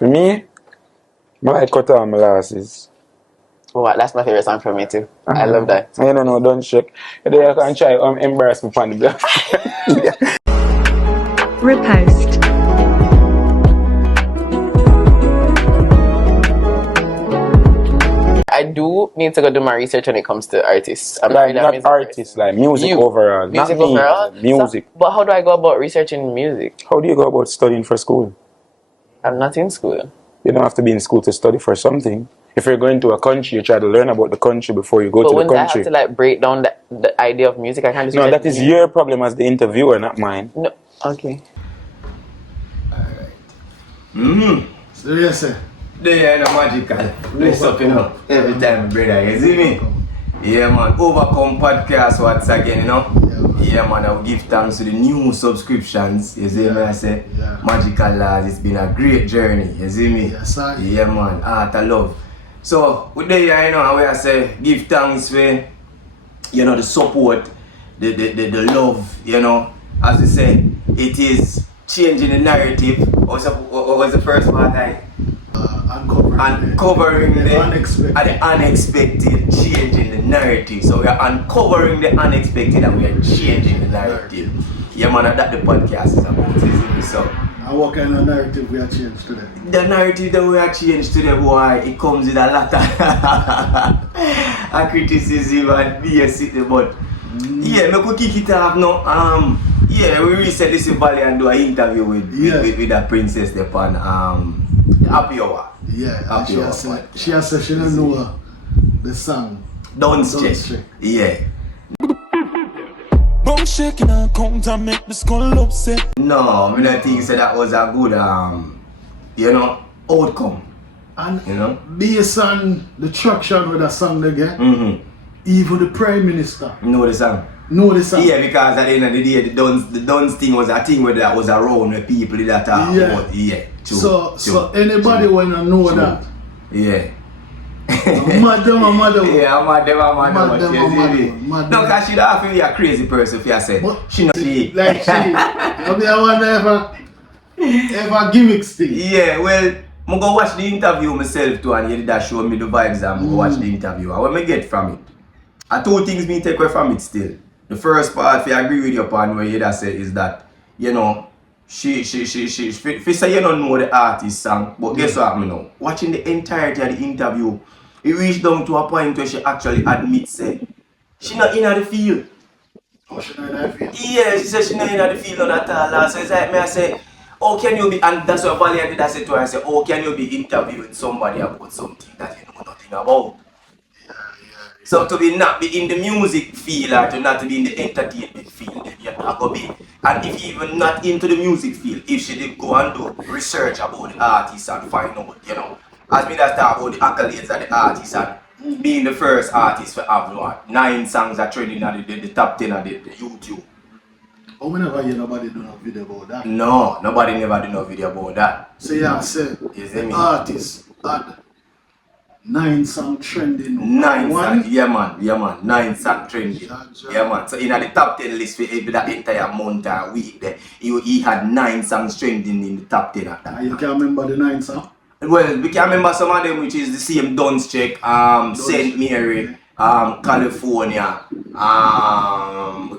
For me, I like kartel molasses. Oh, that's my favorite song from me too. I love that. I don't know, don't check. Then I can try embarrass me on the block. Repost. I do need to go do my research when it comes to artists. I'm Like not, not artists, like music overall. Music not me, overall? music. So, but how do I go about researching music? How do you go about studying for school? I'm not in school. You don't have to be in school to study for something. If you're going to a country, you try to learn about the country before you go to the country. But wouldn't I have to like break down the idea of music? I can't just... No, that is your problem as the interviewer, not mine. No, okay. Alright. So yes, sir. They are the magical. Bless up, you know. Every time, brother, you see me? Yeah, man. Overcome podcast once again, you know. Yeah, man. I'll give thanks to the new subscriptions. You see me? I say, Magical Lads, it's been a great journey. You see me? Yes, sir. Yeah, man. Art of love. So, with that, you know, I say, give thanks for, you know, the support, the love, you know. As you say, it is changing the narrative. What was the first part uncovering the unexpected, changing the narrative. So we are uncovering the unexpected and we are changing the narrative. Yeah, man, that's the podcast is about, isn't it? So, and what kind of narrative we are changed today? the narrative that we are changed today, boy, it comes with a lot of criticism and BS, but yeah, I could kick it off now. Yeah, we recently see Valiant and do an interview with that princess upon Happy Hour. Yeah, Happy she Hour has said she don't know the song. Dunce. Yeah. Bone shaking and count and make the skull upset. No, I don't think so that was a good you know, outcome. And you know, based on the traction with that song they get, even the Prime Minister know the song. Yeah, because at the end of the day, the Dunce thing was a thing where that was around where people did that talk about. Yeah, true. So anybody wanna know that? Yeah. Madam. Yeah, madam. No, because she don't have to be a crazy person if you say. She not she. Like she. I wonder ever gimmicks thing. Yeah, well, I go watch the interview myself too and you did that show me the vibes and I go watch the interview. And what I get from it? And two things me take away from it still. The first part, if I agree with you upon what you said is that, you know, she say you don't know the artist song, but guess what I know? Watching the entirety of the interview, it reached down to a point where she actually admits that she not in the field. Oh, she not in the field? Yeah, she said she not in the field at all. So it's like me, I say, how can you be, and that's what Valiant did, I said to her, I said, how can you be interviewing somebody about something that you know nothing about? So to not be in the music field or to not be in the entertainment field, then you have to be. And if you even not into the music field, if she did go and do research about the artist and find out, you know, as me that talk about the accolades of the artist and being the first artist to have 9 songs that trending at the top 10 of the YouTube. Oh, we never hear nobody do no video about that. No, nobody never do no video about that. So yeah, say the artist had 9 songs trending. 9 songs, yeah man, 9 songs trending. Yeah man, so in the top 10 list for that entire month or week there, he had 9 songs trending in the top 10 of that. And you can remember the 9 songs? Well, we can remember some of them which is the same Dunce check, St. Mary, California,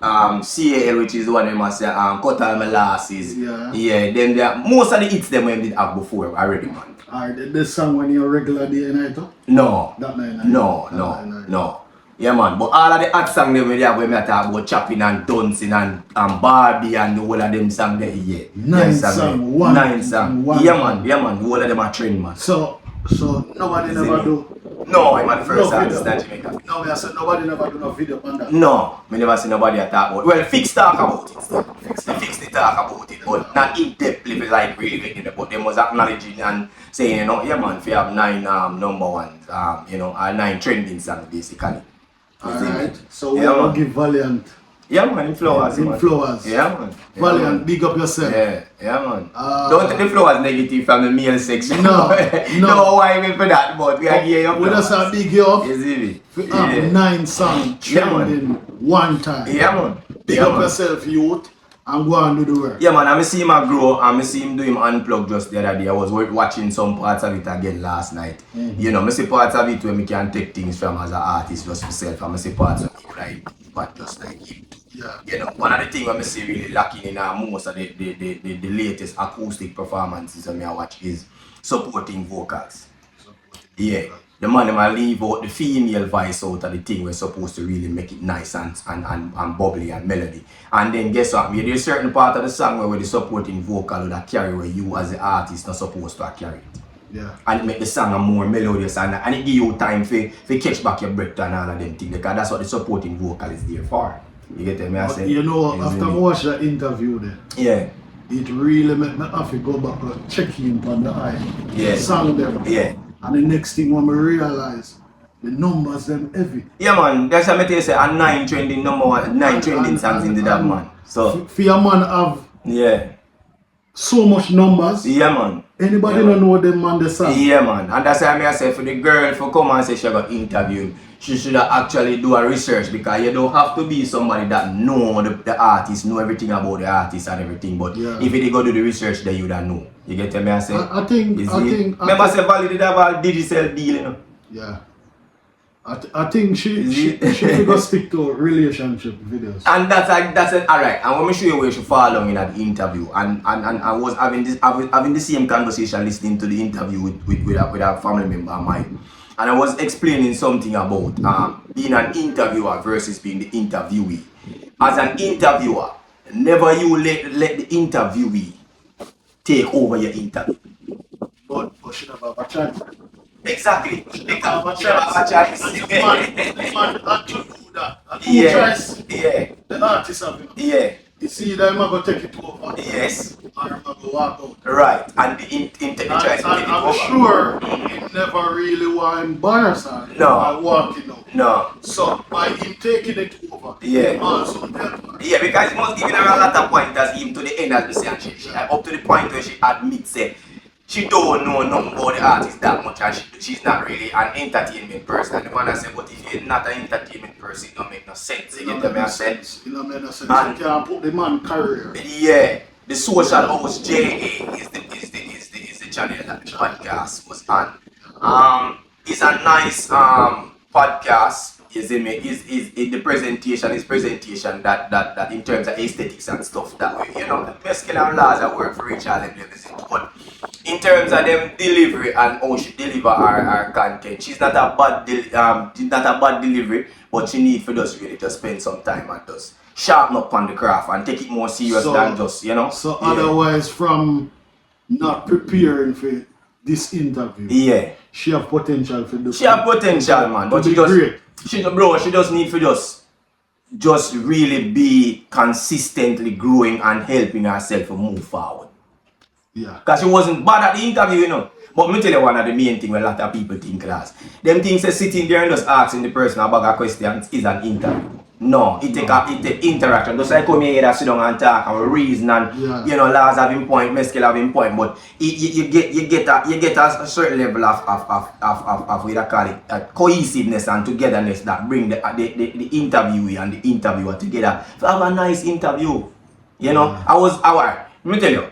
CAL which is the one them I say, kartel molasses. Yeah, then there most of the hits them we did have before already man. Alright, this song when you're regular day and night? No. That night? No. Yeah man, but all of the hot songs them we have when we talk about chopping and dancing and Barbie and the whole of them songs there, yeah. 9 songs, 9 songs. Yeah man, the whole of them are trend man. So nobody never do? No, I'm the first artist in Jamaica. No, I said nobody never do no video on that? No, I never see nobody talk about it. Well, Fix talk about it still. Fix the talk about it, but not in depth level like really making it. But they was acknowledging and saying, you know, yeah man, if you have 9 number ones, you know, 9 trending songs basically. Alright, so we will give Valiant. Yeah man, in flowers. Yeah man. Valiant, big up yourself. Yeah man. Don't take the flowers negative from the male section. No. No why me for that, but we are here your flowers. We just have big you up. You see me? 9 songs trending one time. Yeah man. Big up yourself, youth. and go and do the work. Yeah, man, I see him grow and I see him do him unplug just the other day. I was watching some parts of it again last night. You know, I see parts of it where I can take things from as an artist just myself, and I see parts of it like, but just like him. Yeah. You know, one of the things I see really lacking in most of the latest acoustic performances I watch is supporting vocals. Yeah. The man might leave out the female voice out of the thing we're supposed to really make it nice and bubbly and melody. And then guess what? There's a certain part of the song where the supporting vocal that carry where you as the artist not supposed to carry it. Yeah. And it make the song more melodious and it give you time for catch back your breath and all of them things, because that's what the supporting vocal is there for. You get me? I say, you know, after I watch that interview there, yeah, it really made me have to go back and check in on the eye. Yeah. Song them. Yeah. And the next thing when I realize the numbers them heavy. Yeah, man, that's what I tell you, say, a 9 trending number one, 9 trending songs in the dab, man. So for your man have yeah, so much numbers. yeah, man. Anybody Yeah, don't know them man the song? Yeah, man, and that's why I say for the girl for come and say she got interviewed, she should actually do a research, because you don't have to be somebody that know the artist, know everything about the artist and everything. But Yeah. if you go do the research, then you don't know. You get me? I say. I think. Remember, say Valley did have a digital deal, you know. Yeah. I think she could stick to relationship videos. And that's it. Alright. And let me show you where she fall along in that interview. And I was having the same conversation, listening to the interview with a family member of mine. And I was explaining something about being an interviewer versus being the interviewee. As an interviewer, never you let the interviewee take over your interview. But she never have a chance. Exactly. Have a chance. Man had to do that. A two choice. Yeah. The artist have it. Yeah. You see that I'm going to take it over. Yes. Or I'm going to walk out. Right. And the intent choice to take it I'm over. sure he never really want embarrassed on it. No. By walking out. No. So by him taking it over, Yeah. he also help. Yeah, because he must give her a lot of pointers even to the end, as we say, and she up to the point where she admits it. She don't know nothing about the artist that much, and she's not really an entertainment person. The man I say, but if you're not an entertainment person, it don't make no sense. You get me? I said, It don't make no sense. You can't put the man career. yeah, the Social House JA is the channel that the podcast was on. It's a nice podcast. Is the presentation that in terms of aesthetics and stuff that way, you know, the best killer and laws that work for each other levels. But in terms of them delivery and how she deliver her content, she's not a bad delivery, but she need for us really to spend some time and just sharpen up on the craft and take it more serious than just, you know. So otherwise, from not preparing for this interview, yeah, she have potential for this. she have potential, man, but she just need for just really be consistently growing and helping herself to move forward. Yeah. Because she wasn't bad at the interview, you know. But me tell you one of the main things a lot of people think class. Them things say sitting there and just asking the person a bag of questions is an interview. No, it take interaction. Just like come here, sit down and talk and reason and you know, Lars having point, Meskel having point, but you get a certain level of what I call it, cohesiveness and togetherness that bring the interviewee and the interviewer together to have a nice interview. You know, let me tell you,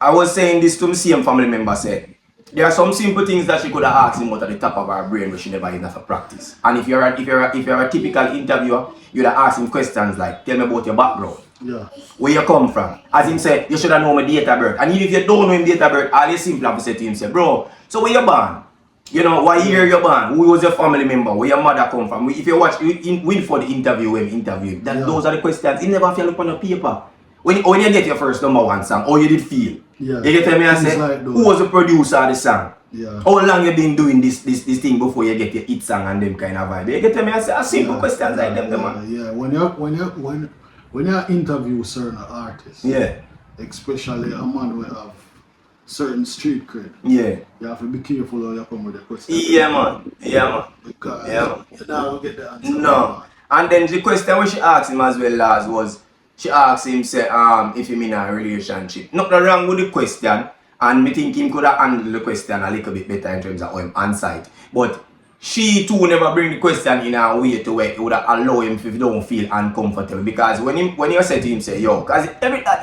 I was saying this to my same family member said. There are some simple things that she could have asked him out at the top of her brain, but she never even for practice. And if you're a typical interviewer, you'd have asked him questions like, tell me about your background. Yeah. Where you come from. As him say, you should have known my date of birth. And even if you don't know him date of birth, all you simply have to say to him, say, bro, so where you born? You know, what year you born? Who was your family member? Where your mother come from? If you watch, win for the interview, those are the questions. You never have to look on the paper. When you get your first number one song, how you did feel? Yeah. You get me? I say, like who was the producer of the song? Yeah. How long you been doing this thing before you get your hit song and them kind of vibe? You get me? I say, simple questions like them, man. Yeah. When you interview certain artists, Yeah. especially a man who have certain street cred, Yeah. you have to be careful how you come with the questions. Yeah, man. Yeah, man. Because Yeah. you never get the answer. No. And then the question when she asked him as well, Lars, was she asked him, say, if him in a relationship. Nothing wrong with the question, and me think him could have handled the question a little bit better in terms of how him answer it. But she too never bring the question in a way to where it would allow him if he don't feel uncomfortable. Because when you say to him, say, yo, because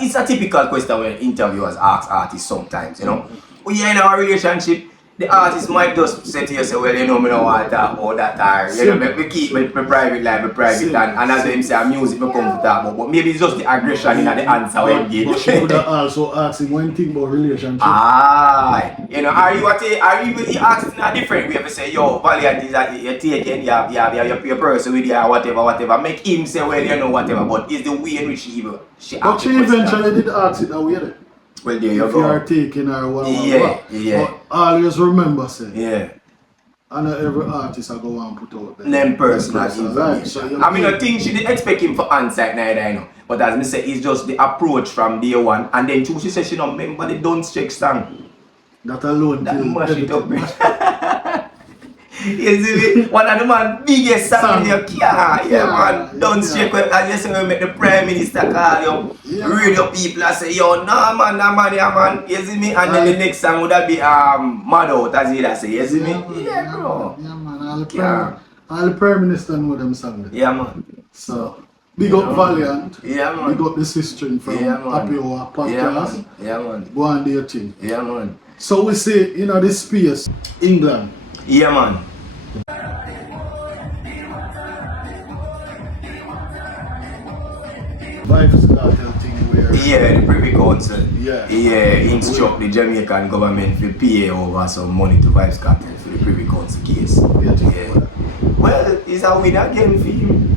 it's a typical question when interviewers ask artists sometimes, you know. When you're in a relationship, the artist might just say to you, say, well, you know, me don't want to talk about that, or, you know, me keep my private life, and as him say, music me come to talk about, but maybe it's just the aggression in the answer when you But she would have also asked him when think about relationship. You know, are you asking in a different way? If you say, yo, Valiant is that you're taking, you have your person with you, or whatever, make him say, well, you know, whatever, but it's the way in which she asked. But she eventually did ask it that way. Then. Well, there you if go. you are taking her, what. Yeah. But always remember, say. Yeah. And not every artist I go and put out there. Them personal information. So I mean, I think she didn't expect him for answer neither, I know. But as me say, it's just the approach from day one. And then she said she don't remember the Dunce check song. That alone. That mash it up. You see me? One of the man biggest song in your car. Yeah, man. Dunce check. As you say, we make the Prime Minister call you. Radio people and say, yo, nah man, yeah man. You see me? And then the next song would be Mad Out, as you say. You see me? Yeah, bro. Yeah, man. All the Prime Minister know them songs. Yeah, man. So, big up Valiant. Yeah, man. Big up the sister from Happy Hour podcast. Yeah, man. Go and do your thing. Yeah, man. So we say, you know, this space, England. Yeah, man. vybzkartel thing where... Yeah, the Privy Council. Yeah. Instruct the Jamaican government to pay over some money to vybzkartel for the Privy Council case. Yeah. Well, it's a win again for him.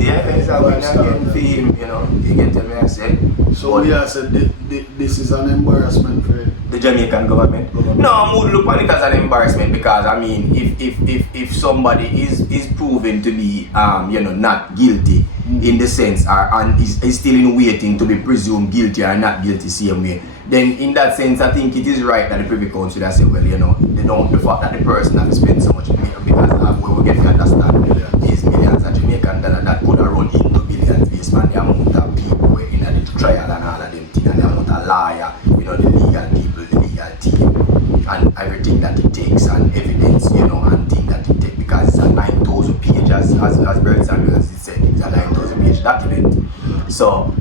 Yeah, it's a win again for him, you know. You get what I say? So we have said this is an embarrassment for the Jamaican government. No, I would look on it as an embarrassment because I mean, if somebody is proven to be you know, not guilty in the sense and is still in waiting to be presumed guilty or not guilty same way, then in that sense I think it is right that the Privy Council that say, well, you know, they don't the fact that the person has spent so much money because we will get to understand these millions of Jamaican dollars that could have run into billions based on the amount of people who are in the trial and all of them things and the amount of lawyer, you know, the legal people, the legal team and everything that it takes and evidence, you know, and things that it takes because it's a 9,000 page as Bert Samuels said, it's a 9,000 page document. So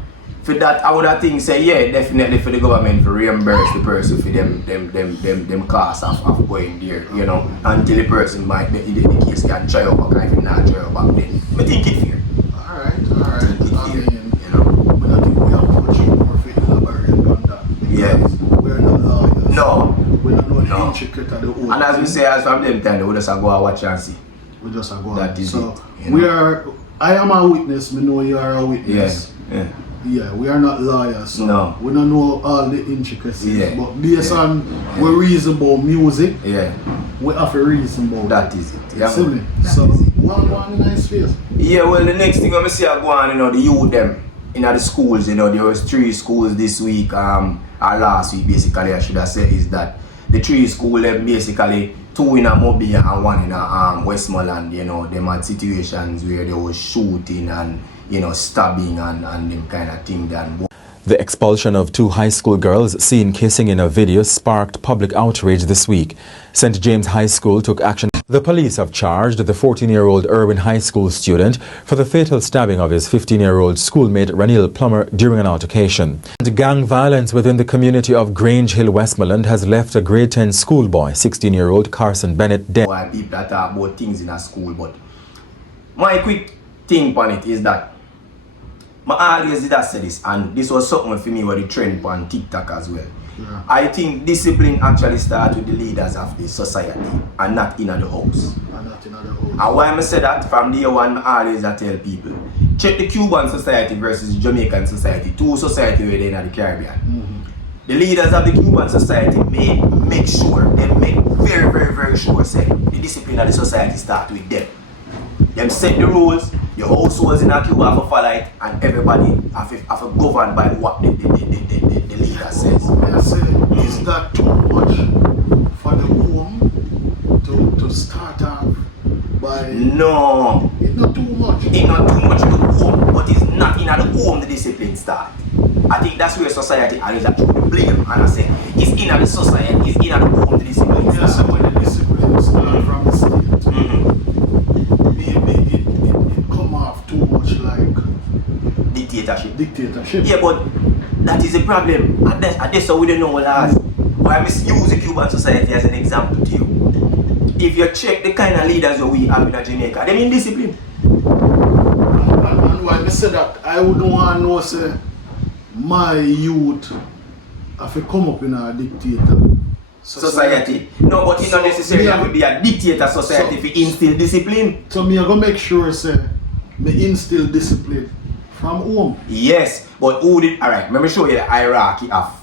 for that I would think say yeah, definitely for the government to reimburse the person for them costs of going there, you know, until the person might the case can try up or kind of not try up back then. I think it fair. Alright. I mean, you know, but I think we have much more faith in Valiant than that. Yeah. We're not lawyers. No. We don't know the intricate of the whole. And as we say, as from them time, we just go and watch and see. We just go that is so it, you know? I am a witness, me know you are a witness. Yeah, we are not lawyers, so no. We don't know all the intricacies, but based on we reason about music, we have to reason about that is it. Yeah, so one nice face. Yeah, well the next thing I'm see I go on, you know, the youth them in the schools, you know, there was 3 schools this week, or last week basically I should have said is that the 3 schools them basically 2 in a Mobile and 1 in a Westmoreland, you know, them had situations where they were shooting and, you know, stabbing and them kind of thing done. The expulsion of 2 high school girls seen kissing in a video sparked public outrage this week. St. James High School took action. The police have charged the 14-year-old Irwin High School student for the fatal stabbing of his 15-year-old schoolmate Ranil Plummer during an altercation. And gang violence within the community of Grange Hill, Westmoreland has left a grade 10 schoolboy, 16-year-old Carson Bennett, dead. Why people that talk about things in a school, but my quick thing on it is that I always did say this, and this was something for me with the trend on TikTok as well. Yeah. I think discipline actually starts with the leaders of the society and not in the house. And why I say that from day one, I always tell people, check the Cuban society versus Jamaican society, 2 societies where they're in the Caribbean. The leaders of the Cuban society make sure, they make very, very, very sure say the discipline of the society starts with them. Them set the rules, your households in a Cuba have to follow it, and everybody have to govern by what the leader says. I say, is that too much for the home to start off by... No. It's not too much. It's not too much to the home, but it's not in the home the discipline start. I think that's where society is actually blame, and I say, it's in the society, it's in the home the discipline start. Yes, when the discipline start from the state. dictatorship. Dictatorship. Yeah, but that is a problem. And that's how we don't know what laws. Why I misuse the Cuban society as an example to you. If you check the kind of leaders that we have in Jamaica, they're indisciplined. And why I say that, I wouldn't want to know, say, my youth have to come up in a dictator Society. No, but it's not necessarily have to be a dictator society if you instill discipline. So me I go make sure, say, me instill discipline from home. Yes, but who did, alright, let me show you the hierarchy of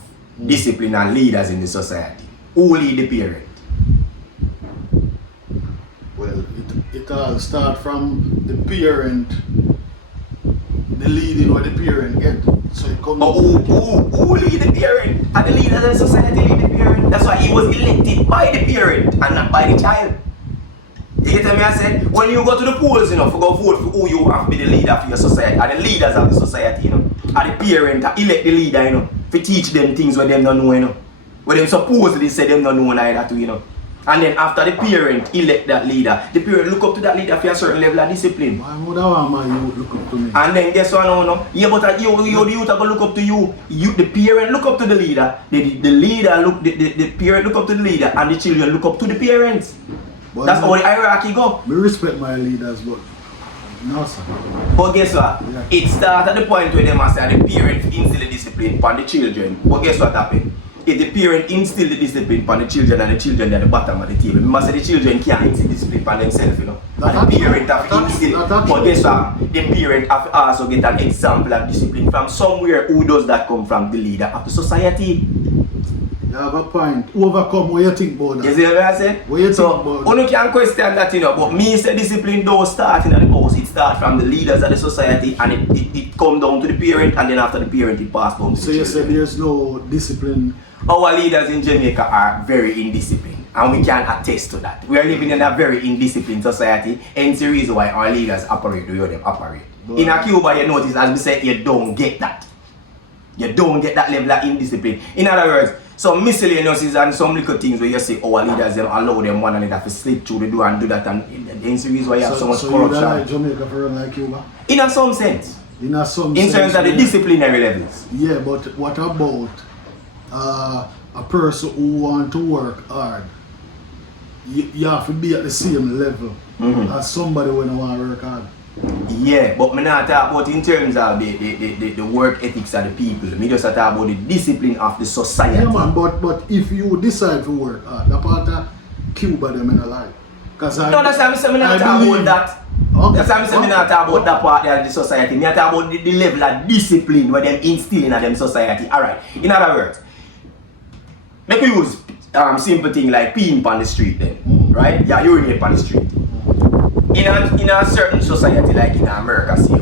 discipline and leaders in the society. Who lead the parent? Well, it all start from the parent, the leading what the parent get. So it comes. But who lead the parent? And the leaders of the society lead the parent. That's why he was elected by the parent and not by the child. You get me? I said, when you go to the polls, you know, for go vote for who you have to be the leader for your society, and the leaders of the society, you know, and the parent elect the leader, you know, to teach them things where them don't know, you know, where them supposedly say them don't know neither too, you know. And then after the parent elect that leader, the parent look up to that leader for a certain level of discipline. Why would I want my youth look up to me? And then guess what now, no? Yeah, but the youth are gonna look up to you. The parent look up to the leader. The parent look up to the leader, and the children look up to the parents. But that's how the hierarchy go. We respect my leaders, but no, sir. But guess what? Yeah. It starts at the point where they must say the parent instill the discipline upon the children. But guess what happened? If the parent instill the discipline upon the children and the children at the bottom of the table, we must say the children can't instill discipline upon themselves, you know. And the parent have to instill. But guess what? The parent have to also get an example of discipline from somewhere. Who does that come from? The leader of the society. You have a point. Overcome what you think about that. You see what I say? What you So, think about you can question that, you know, but me say discipline don't start in the house. It starts from the leaders of the society and it come down to the parent, and then after the parent it pass down to So the you children. say there's no discipline. Our leaders in Jamaica are very indisciplined, and we can attest to that. We are living in a very indisciplined society, hence the reason why our leaders operate the way they operate. In a Cuba, you notice, as we said, you don't get that. You don't get that level of indiscipline. In other words, some miscellaneous and some little things where you say our leaders them allow them one another to slip through the door and do that, and hence the reason why you have so much so corruption. you don't like Jamaica for run like Cuba? In some sense. In some In sense, terms of the yeah. disciplinary levels. Yeah, but what about a person who want to work hard? You have to be at the same level as somebody when want to work hard. Yeah, but me not talk about in terms of the work ethics of the people. Me just talk about the discipline of the society. Yeah, man, but if you decide to work hard, that part of Cuba them in a lie. No, that's why I'm saying me not talk about that. Okay. That's why I'm saying me not talk about that part of the society. Me talk about the level of discipline where them instill in them society. Alright. In other words, let me use simple thing like peeing on the street then. Right? Yeah, urinate on the street. In a certain society like in America, see,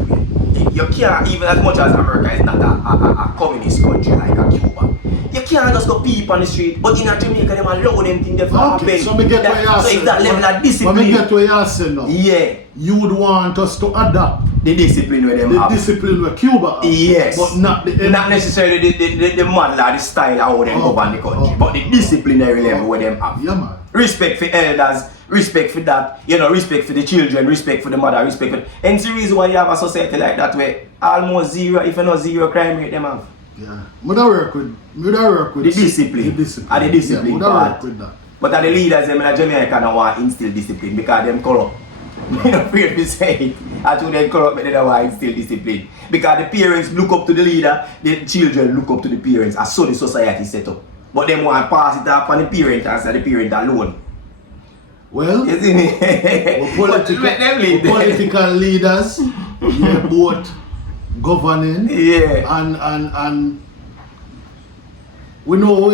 you can't, even as much as America is not a communist country like a Cuba, you can't just go pee on the street. But in a Jamaica, them allow them things to happen. Okay, so me get what you're So saying. it's that level of discipline. But me get what you're saying now. Yeah, You would want us to adapt the discipline where them the have. discipline where Cuba have. Yes. But not the Not necessarily the model or the style how them govern the country, but the disciplinary level where them have. Yeah, man. Respect for elders, respect for that, you know, respect for the children, respect for the mother, respect for. And the reason why you have a society like that where almost zero, if not zero crime rate them have. Yeah. Would I work with The discipline. The discipline. And the discipline Yeah, would I part. work with that. But the leaders them in Jamaica don't want to instill discipline because them corrupt. You know, afraid to say it. I think they corrupt, but they don't want to instill discipline. Because the parents look up to the leader, the children look up to the parents, and so the society set up. But them want to pass it up on the parent and say the parent alone. Well, You see me? Let them lead. political leaders, yeah, both governing Yeah. and we know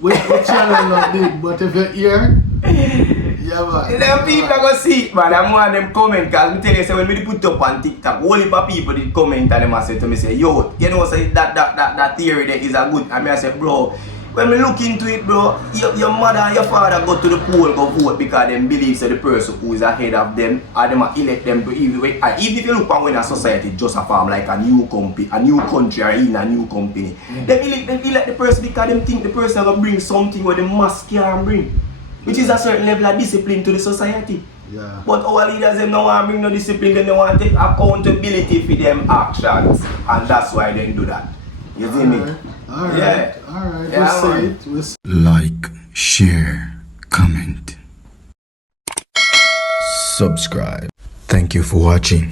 we challenge like this, but if you're here, yeah, man. Them people are going to see it, man. I'm one of them comment, because I tell you, say, when we put up on TikTok, whole heap of people did comment and them say to me, say, yo, you know, say, that theory there is a good. And I say, bro, when we look into it, bro, your mother and your father go to the poll, go vote because they believe that the person who is ahead of them, or them elect them to even if you look at when a society just a form like a new company, a new country, or in a new company, they elect the person because they think the person will bring something where the mass can't bring, which is a certain level of discipline to the society. Yeah. But our leaders them don't want to bring no discipline, they don't want to take accountability for them actions. And that's why they do that. You see me? Alright. Yeah. Alright. Yeah, We'll man. see it. We'll see. Like, share, comment, subscribe. Thank you for watching.